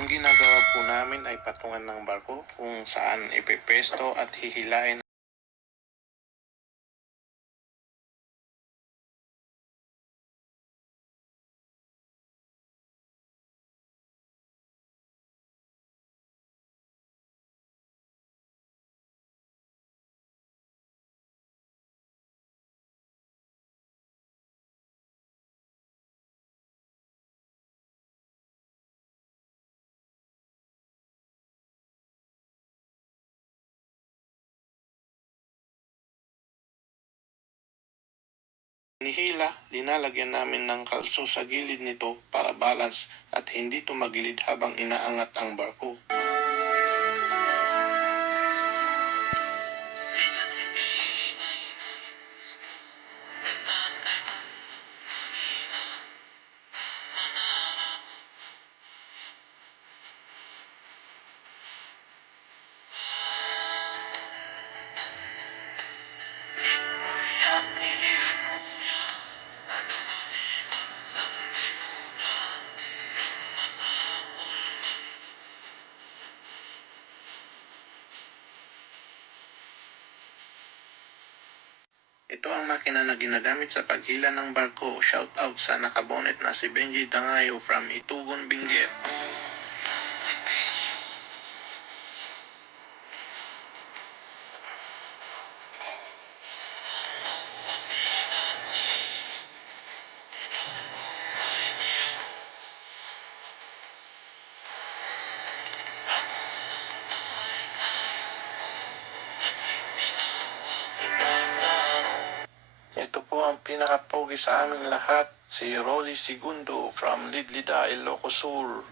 Ang ginagawa po namin ay patungan ng barko kung saan ipepesto at hihilain Nihila, linalagyan namin ng kalso sa gilid nito para balance at hindi tumagilid habang inaangat ang barko. Makina na ginagamit sa paghila ng barko. Shout out sa nakabonet na si Benji Dangayo from Itugon, Benguet. Ang pinakapogi sa aming lahat, si Rolly Segundo from Lidlida, Ilocos Sur.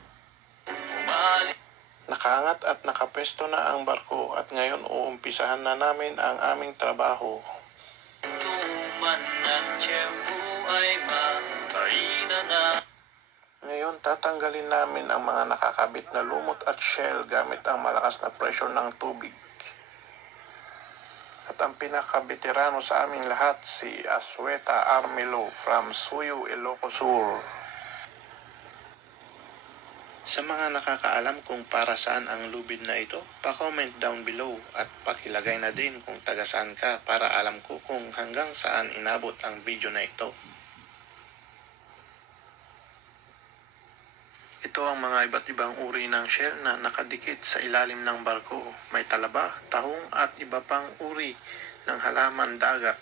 Nakaangat at nakapesto na ang barko at ngayon uumpisahan na namin ang aming trabaho. Ngayon tatanggalin namin ang mga nakakabit na lumot at shell gamit ang malakas na pressure ng tubig. At ang pinakabeterano sa aming lahat, si Asweta Armelo from Suyo, Ilocos Sur. Sa mga nakakaalam kung para saan ang lubid na ito, pa-comment down below at pakilagay na din kung taga saan ka para alam ko kung hanggang saan inabot ang video na ito. Ito ang mga iba't ibang uri ng shell na nakadikit sa ilalim ng barko. May talaba, tahong at iba pang uri ng halaman dagat.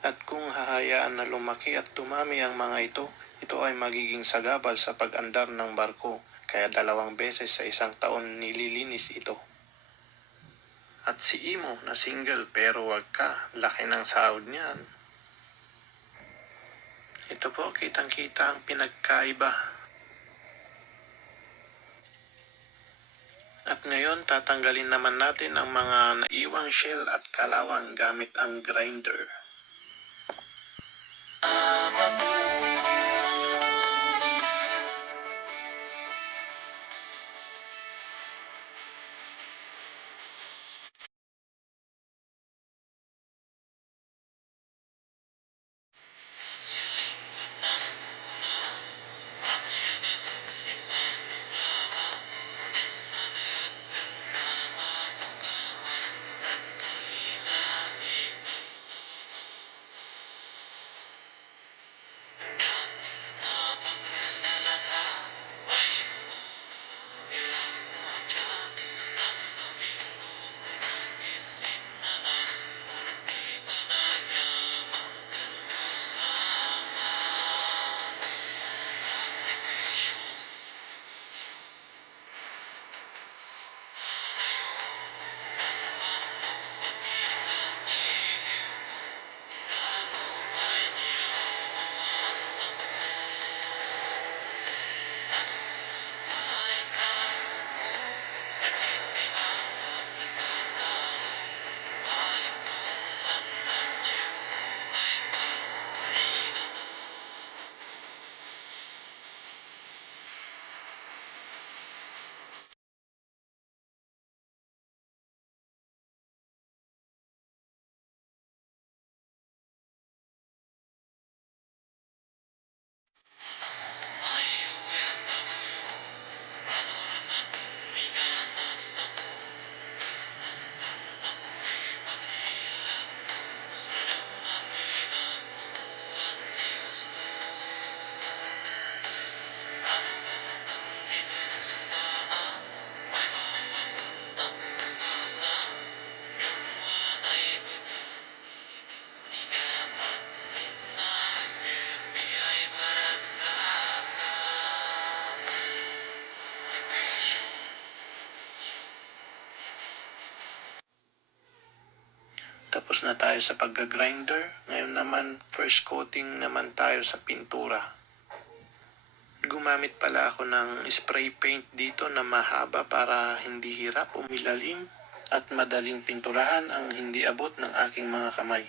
At kung hahayaan na lumaki at tumami ang mga ito, ito ay magiging sagabal sa pag-andar ng barko. Kaya dalawang beses sa isang taon nililinis ito. At si Imo na single pero wag ka, laki ng sahod niyan. Ito po, kitang-kita ang pinagkaiba At ngayon, tatanggalin naman natin ang mga naiwang shell at kalawang gamit ang grinder. Tayo sa pagga-grinder. Ngayon naman, first coating naman tayo sa pintura. Gumamit pala ako ng spray paint dito na mahaba para hindi hirap umilalim at madaling pinturahan ang hindi abot ng aking mga kamay.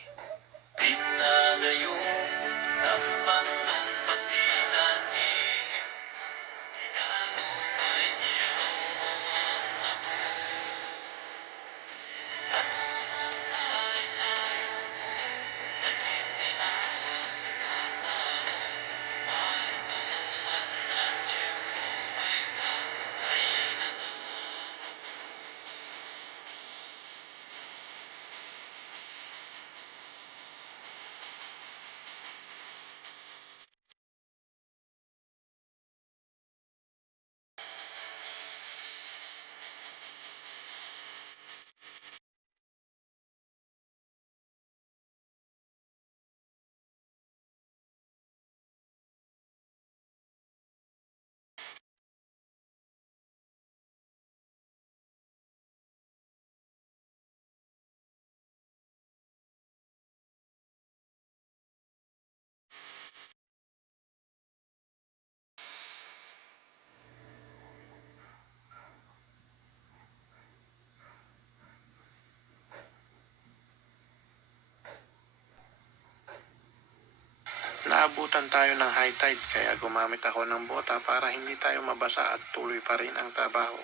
Naabutan tayo ng high tide kaya gumamit ako ng bota para hindi tayo mabasa at tuloy pa rin ang trabaho.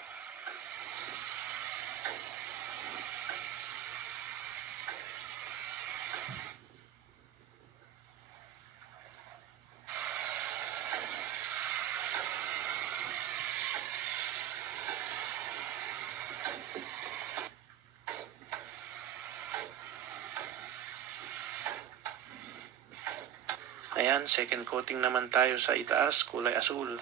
Ayan, second coating naman tayo sa itaas, kulay asul.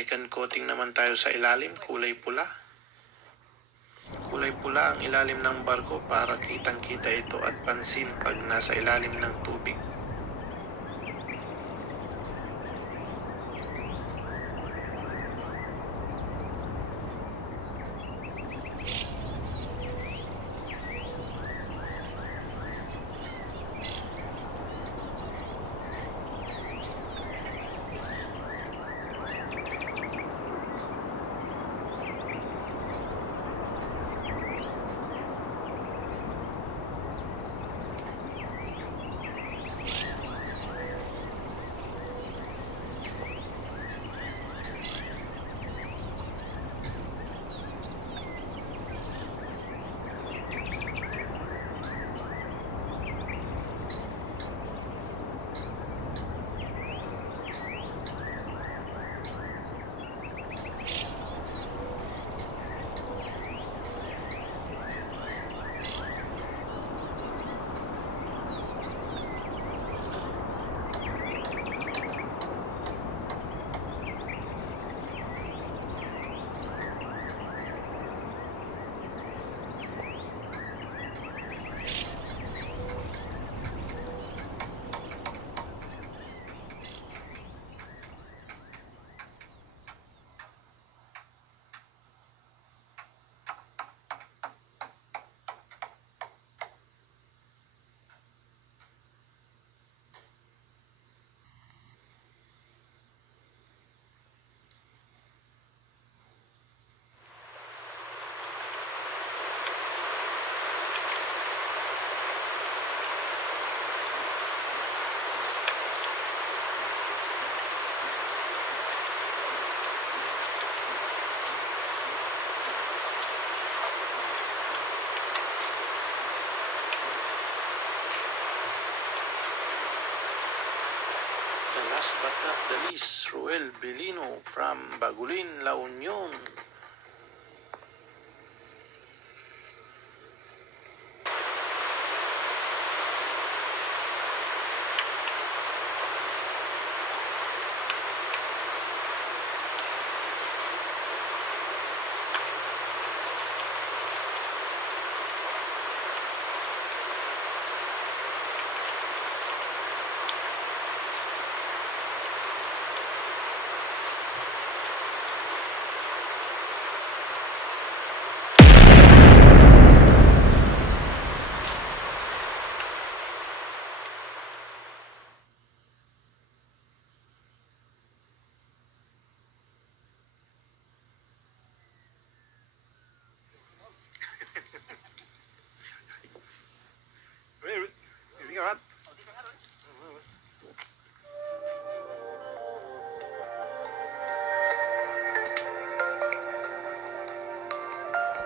Second coating naman tayo sa ilalim, kulay pula. Kulay pula ang ilalim ng barko para kitang kita ito at pansin pag nasa ilalim ng tubig. But not the least, Ruel Belino from Bagulin, La Union.